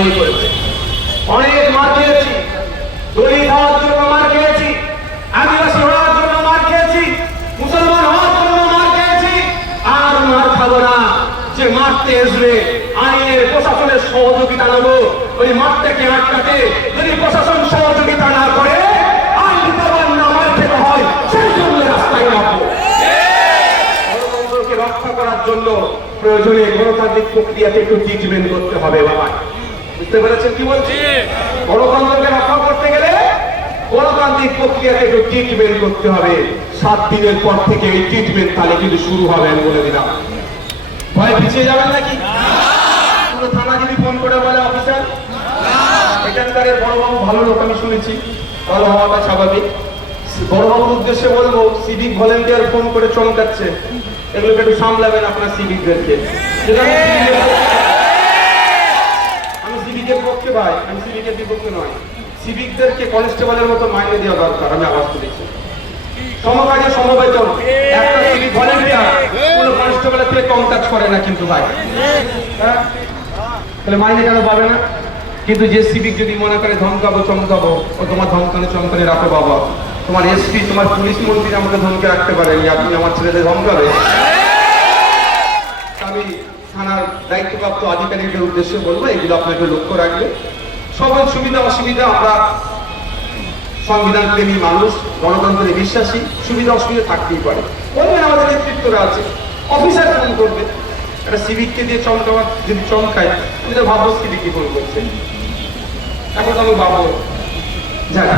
অনেক মার খেয়েছি, দলিত হওয়ার জন্য মার খেয়েছি, আদিবাসী হওয়ার জন্য মার খেয়েছি, মুসলমান হওয়ার জন্য মার খেয়েছি, আর মার খাবো না। যে মারতে আসলে আইনের প্রশাসনের সহযোগিতা নেবো, ওই মারটাকে আটকাতে যদি প্রশাসন সহযোগিতা না করে আইন না মার খেতে হয়, সেই জন্য রাস্তায় নামবো। গণতন্ত্রকে রক্ষা করার জন্য প্রয়োজনে গণতান্ত্রিক প্রক্রিয়াতে একটু ট্রিটমেন্ট করতে হবে বাবা। বুঝতে পেরেছেন কি বলছি? গণতন্ত্রকে রক্ষা করতে গেলে গণতান্ত্রিক প্রক্রিয়াতে একটু ট্রিটমেন্ট করতে হবে। 7 দিনের পর থেকে এই ট্রিটমেন্ট তাহলে কিন্তু শুরু হবে, আমি বলে দিলাম। ভয় পিছিয়ে যাবেন নাকি? কোনো থানা যদি ফোন করে বলে অফিসার, এখানকার বড়বাবু ভালো লোক আমি শুনেছি, ভালো হওয়াটা স্বাভাবিক। বড়বাবুর উদ্দেশ্যে বলবো, সিভিক ভলেন্টিয়ার ফোন করে চমকাচ্ছে, এগুলোকে একটু সামলাবেন আপনার সিভিকদেরকে। আমি সিভিকের পক্ষে ভাই, আমি সিভিকের বিপক্ষে নয়। সিভিকদেরকে কনস্টেবলের মতো মাইনে দেওয়া দরকার, আমি আওয়াজ তুলেছি। সমকাজে সমবেতন, একটা সিভিক ভলেন্টিয়ার কোনো কনস্টেবলের থেকে কম কাজ করে না কিন্তু ভাই, তাহলে মাইনে কেন পাবে না? কিন্তু যে সিভিক যদি মনে করে ধমকাবো চমকাবো, ও তোমার ধমকানে চমকানে রাখো বাবা। তোমার এসপি, তোমার পুলিশ মন্ত্রী আমাকে ধমকে রাখতে পারেনি, আপনি আমার ছেলেদের ধমকাবে। আমি থানার দায়িত্বপ্রাপ্ত আধিকারিকদের উদ্দেশ্যে বলবো, এগুলো আপনাকে লক্ষ্য রাখবে। সবার সুবিধা অসুবিধা, আমরা সংবিধান প্রেমী মানুষ, গণতন্ত্রে বিশ্বাসী, সুবিধা অসুবিধা থাকতেই পারে। বলবেন আমাদের নেতৃত্বরা আছে, অফিসার ফোন করবে। একটা সিভিককে দিয়ে চমকাবার যদি চমকায়, আমি তো ভাববো সিভিককে ফোন করছে, এখন আমি ভাববো যাক